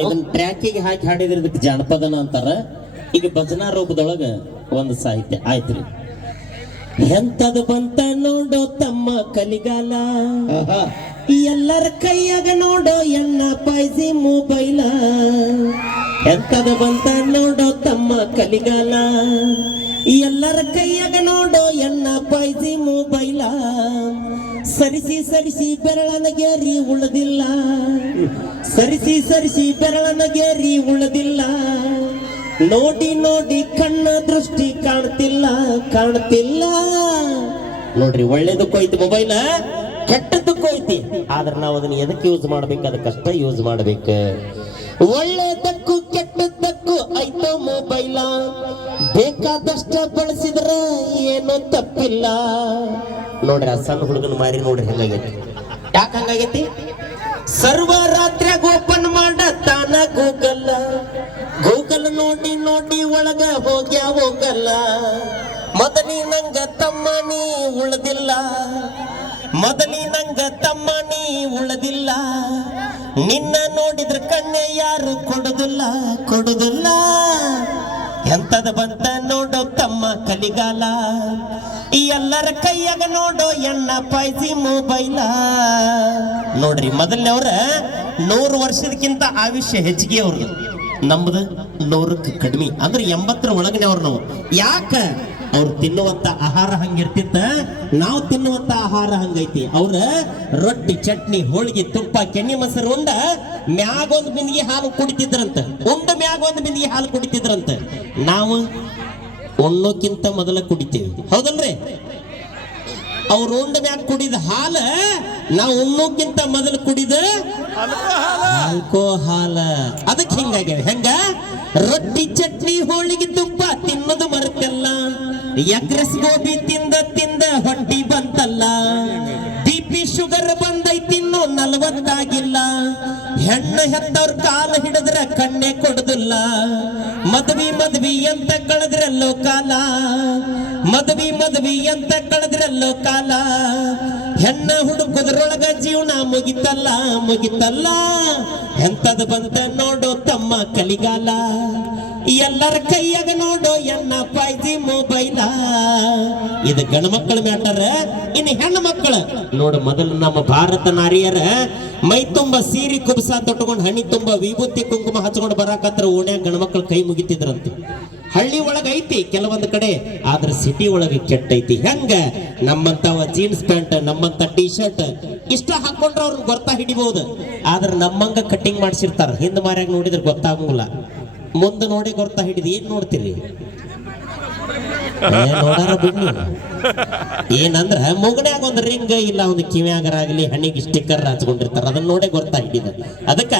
ಇದನ್ನ ಟ್ರ್ಯಾಕಿಗೆ ಹಾಕಿ ಹಾಡಿದ್ರೆ ಇದಕ್ಕೆ ಜಾನಪದನ ಅಂತಾರ. ಈಗ ಭಜನಾ ರೂಪದೊಳಗ ಒಂದು ಸಾಹಿತ್ಯ ಆಯ್ತ್ರಿ ಎಂತದ ಬಂತ ನೋಡೋ ತಮ್ಮ ಕಲಿಗಾಲ. ಎಲ್ಲರ ಕೈಯಾಗ ನೋಡೋ ಎಣ್ಣ ಪಾಯ್ಸಿ ಮೊಬೈಲ. ಎಂತದ ಬಂತ ನೋಡೋ ತಮ್ಮ ಕಲಿಗಾಲ. ಎಲ್ಲರ ಕೈಯಾಗ ನೋಡೋ ಎಣ್ಣ ಪಾಯ್ಸಿ ಮೊಬೈಲ ಸರಿಸಿ ಸರಿಸಿ ಬೆರಳನ ಗೇರಿ ಉಳದಿಲ್ಲ. ಸರಿಸಿ ಸರಿಸಿ ಬೆರಳನ ಗೇರಿ ಉಳದಿಲ್ಲ. ನೋಡಿ ನೋಡಿ ಕಣ್ಣ ದೃಷ್ಟಿ ಕಾಣ್ತಿಲ್ಲ ಕಾಣ್ತಿಲ್ಲ. ನೋಡ್ರಿ ಒಳ್ಳೇದಕ್ಕೋಯ್ತು ಮೊಬೈಲ್ ಕೆಟ್ಟದಕ್ಕೋಯ್ತಿ ಆದ್ರೆ ನಾವು ಅದನ್ನ ಎದಕ್ಕೆ ಯೂಸ್ ಮಾಡ್ಬೇಕು? ಅದಕ್ಕಷ್ಟ ಯೂಸ್ ಮಾಡ್ಬೇಕು. ಒಳ್ಳೇದಕ್ಕೂ ಕೆಟ್ಟದ್ದಕ್ಕೂ ಐತೋ ಮೊಬೈಲ ಬೇಕಾದಷ್ಟ ಬಳಸಿದ್ರ ಏನೋ ತಪ್ಪಿಲ್ಲ. ನೋಡ್ರಿ, ಆ ಸಣ್ಣ ಹುಡುಗನ ಮಾರಿ ನೋಡ್ರಿ ಹೆಂಗಾಗೈತಿ. ಯಾಕ ಹಂಗಾಗೈತಿ? ಸರ್ವ ರಾತ್ರಿ ಓಪನ್ ಮಾಡ, ತಾನ ಗೂಗಲ್ ಗೂಗಲ್ ನೋಡಿ ನೋಡಿ ಒಳಗ ಹೋಗ್ಯ ಹೋಗಲ್ಲ ಮದನಿ ನಂಗ ತಮ್ಮ ನೀ ಉಳದಿಲ್ಲ. ಮೊದಲಿ ನಂಗ ತಮ್ಮ ನೀ ಉಳದಿಲ್ಲ. ನಿನ್ನ ನೋಡಿದ್ರ ಕಣ್ಣೆ ಯಾರು ಕೊಡುದಿಲ್ಲ ಕೊಡುದಿಲ್ಲ. ಎಂತದ ಬಂತ ನೋಡೋ ತಮ್ಮ ಕಲಿಗಾಲ. ಎಲ್ಲರ ಕೈಯಾಗ ನೋಡೋ, ಎಣ್ಣ ಪಾಯ್ಸಿ ಮೊಬೈಲ. ನೋಡ್ರಿ ಮೊದಲನೇವ್ರ ನೂರು ವರ್ಷದಕ್ಕಿಂತ ಆಯುಷ್ಯ ಹೆಚ್ಚಿಗೆ ಅವ್ರದ್ದು ನಮ್ದು ನೂರಕ್ಕೆ ಕಡಿಮೆ. ಅಂದ್ರೆ ಎಂಬತ್ತರ ಅವ್ರು ನಾವು. ಯಾಕ? ಅವ್ರು ತಿನ್ನುವಂತ ಆಹಾರ ಹಂಗಿರ್ತಿತ್ತ, ನಾವು ತಿನ್ನುವಂತ ಆಹಾರ ಹಂಗೈತಿ. ಅವ್ರ ರೊಟ್ಟಿ, ಚಟ್ನಿ, ಹೋಳಿಗೆ, ತುಪ್ಪ, ಕೆನ್ನಿ ಮೊಸರು ಉಂಡ ಮ್ಯಾಗ ಒಂದು ಬಿಂದಿಗೆ ಹಾಲು ಕುಡಿತಿದ್ರಂತ. ಮ್ಯಾಗ ಒಂದು ಬಿಂದಿಗೆ ಹಾಲು ಕುಡಿತಿದ್ರಂತ. ನಾವು ಉಣ್ಣೋಕ್ಕಿಂತ ಮೊದಲ ಕುಡಿತೀವಿ. ಹೌದಲ್ರಿ? ಅವ್ರು ಉಂಡ ಮ್ಯಾಗ ಕುಡಿದ ಹಾಲ, ನಾವು ಉಣ್ಣೋಕ್ಕಿಂತ ಮೊದಲು ಕುಡಿದ ಆಲ್ಕೋಹಾಲ. ಅದಕ್ಕೆ ಹಿಂಗಾಗ್ಯಾವ. ಹೆಂಗ? ರೊಟ್ಟಿ ಚಟ್ನಿ ಹೋಳಿಗೆ ತುಪ್ಪ ತಿನ್ನೋದು ಮರೆತಲ್ಲ. ಎಗ್ರೆಸ್ ಗೋಬಿ ತಿಂದ ತಿಂದ ಹೊಟ್ಟಿ ಬಂತಲ್ಲ. ಬಿ ಪಿ ಶುಗರ್ ಬಂದೈತಿ ನಲ್ವತ್ತಾಗಿಲ್ಲ ನಲವತ್ತಾಗಿಲ್ಲ. ಹೆಣ್ಣು ಹೆತ್ತವ್ರ ಕಾಲ ಹಿಡಿದ್ರ ಕಣ್ಣೆ ಕೊಡುದಿಲ್ಲ. ಮದ್ವಿ ಮದ್ವಿ ಅಂತ ಕಳೆದ್ರಲ್ಲೋ ಕಾಲ. ಮದ್ವಿ ಮದ್ವಿ ಅಂತ ಕಳೆದ್ರಲ್ಲೋ ಕಾಲ. ಹೆಣ್ಣ ಹುಡುಕುದ್ರೊಳಗ ಜೀವನ ಮುಗಿತಲ್ಲ ಮುಗಿತಲ್ಲ. ಎಂತದ್ ಬಂತ ನೋಡೋ ತಮ್ಮ ಕಲಿಗಾಲ. ಎಲ್ಲರ ಕೈಯಾಗ ನೋಡೋ, ಎನ್ನ ಪಾಯ್ದಿ ಮೊಬೈಲ ಇದು ಗಂಡು ಮಕ್ಕಳ ಮ್ಯಾಟರ್. ಇನ್ನು ಹೆಣ್ಣು ಮಕ್ಕಳು. ನೋಡು, ಮೊದಲು ನಮ್ಮ ಭಾರತ ನಾರಿಯರ ಮೈ ತುಂಬ ಸೀರೆ ಕುಬ್ಸ ತೊಟ್ಕೊಂಡು ಹಣಿ ತುಂಬ ವಿಭೂತಿ ಕುಂಕುಮ ಹಚ್ಕೊಂಡು ಬರಾಕತ್ರ ಓಣ್ಯಾಗ ಗಂಡು ಮಕ್ಕಳು ಕೈ ಮುಗಿತಿದ್ರಂತೆ. ಹಳ್ಳಿ ಒಳಗೆ ಐತಿ ಕೆಲವೊಂದು ಕಡೆ, ಆದ್ರೆ ಸಿಟಿ ಒಳಗೆ ಕೆಟ್ಟೈತಿ ಹೆಂಗ? ನಮ್ಮಂತ ಜೀನ್ಸ್ ಪ್ಯಾಂಟ್ ನಮ್ಮಂತ ಟಿ ಶರ್ಟ್ ಇಷ್ಟ ಹಾಕೊಂಡ್ರ ಅವ್ರನ್ನ ಗೊತ್ತಾ ಹಿಡಿಬಹುದು ಆದ್ರೆ ನಮ್ಮಂಗ ಕಟ್ಟಿಂಗ್ ಮಾಡ್ಸಿರ್ತಾರ. ಹಿಂದ್ ಮಾರ್ಯಾಗ ನೋಡಿದ್ರೆ ಗೊತ್ತಾಗಂಗಿಲ್ಲ. ಮುಂದೆ ನೋಡಿ ಗೊರ್ತಾ ಹಿಡಿದು ಏನ್ ನೋಡ್ತೀರಿ? ಏನಂದ್ರ ಮುಗನ್ಯಾಗ ಒಂದ್ ರಿಂಗ್ ಇಲ್ಲ, ಒಂದು ಕಿವ್ಯಾಗರಾಗ್ಲಿ, ಹಣ್ಣಿಗೆ ಸ್ಟಿಕ್ಕರ್ ಹಚ್ಕೊಂಡಿರ್ತಾರ, ಅದನ್ನ ನೋಡೇ ಗೊತ್ತಾ ಹಿಡಿದ. ಅದಕ್ಕ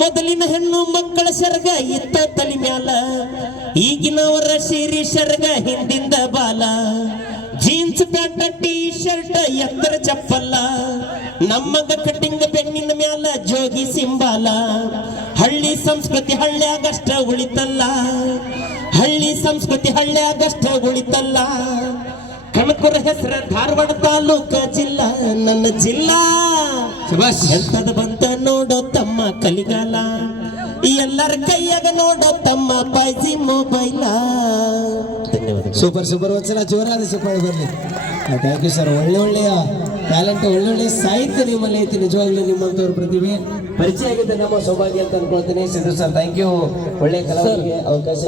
ಮೊದಲಿನ ಹೆಣ್ಣು ಮಕ್ಕಳ ಸರ್ಗ ಇತ್ತ ತಲಿ ಮ್ಯಾಲ, ಈಗಿನವರ ಸೀರಿ ಸರ್ಗ ಹಿಂದಿಂದ ಬಾಲ. ಜೀನ್ಸ್ ಪ್ಯಾಂಟ್ ಟೀ ಶರ್ಟ್ ಎತ್ತರ ಚಪ್ಪಲ್ಲ. ನಮ್ಮಗ ಕಟ್ಟಿಂಗ್ ಬೆನ್ನಿನ ಮ್ಯಾಲ ಜೋಗಿ ಸಿಂಬಾಲ. ಹಳ್ಳಿ ಸಂಸ್ಕೃತಿ ಹಳ್ಳ್ಯಾಗಷ್ಟ ಉಳಿತಲ್ಲ. ಹಳ್ಳಿ ಸಂಸ್ಕೃತಿ ಹಳ್ಳ್ಯಾಗಷ್ಟ ಉಳಿತಲ್ಲ. ಕಣಕುರ ಹೆಸರ ಧಾರವಾಡ ತಾಲೂಕ ಜಿಲ್ಲಾ ನನ್ನ ಜಿಲ್ಲಾ. ಎಂತದ ಬಂತ ನೋಡೋ ತಮ್ಮ ಕಲಿಗಾಲ. ಈ ಎಲ್ಲರ ಕೈಯಾಗ ನೋಡೋ ತಮ್ಮ ಪಾಯ್ಸಿ ಮೊಬೈಲ ಸೂಪರ್ ಸೂಪರ್. ಒಂದ್ಸಲ ಜೋರಾದ ಸೂಪರ್ ಬರಲಿ. ಥ್ಯಾಂಕ್ ಯು ಸರ್ ಒಳ್ಳೆ ಒಳ್ಳೆಯ ಟ್ಯಾಲೆಂಟ್ ಒಳ್ಳೊಳ್ಳೆ ಸಾಹಿತ್ಯ ನಿಮ್ಮಲ್ಲಿ ಐತಿ. ನಿಜವಾಗ್ಲೂ ನಿಮ್ಮಂಥವ್ರ ಪ್ರತಿಭೆ ಪರಿಚಯ ಆಗಿದೆ ನಮ್ಮ ಸೌಭಾಗ್ಯ ಅಂತ ಅನ್ಕೊಳ್ತೀನಿ. ಸಿದ್ದು ಸರ್ ಥ್ಯಾಂಕ್ ಯು ಒಳ್ಳೆ ಕಲಾವಿದರಿಗೆ ಅವಕಾಶ.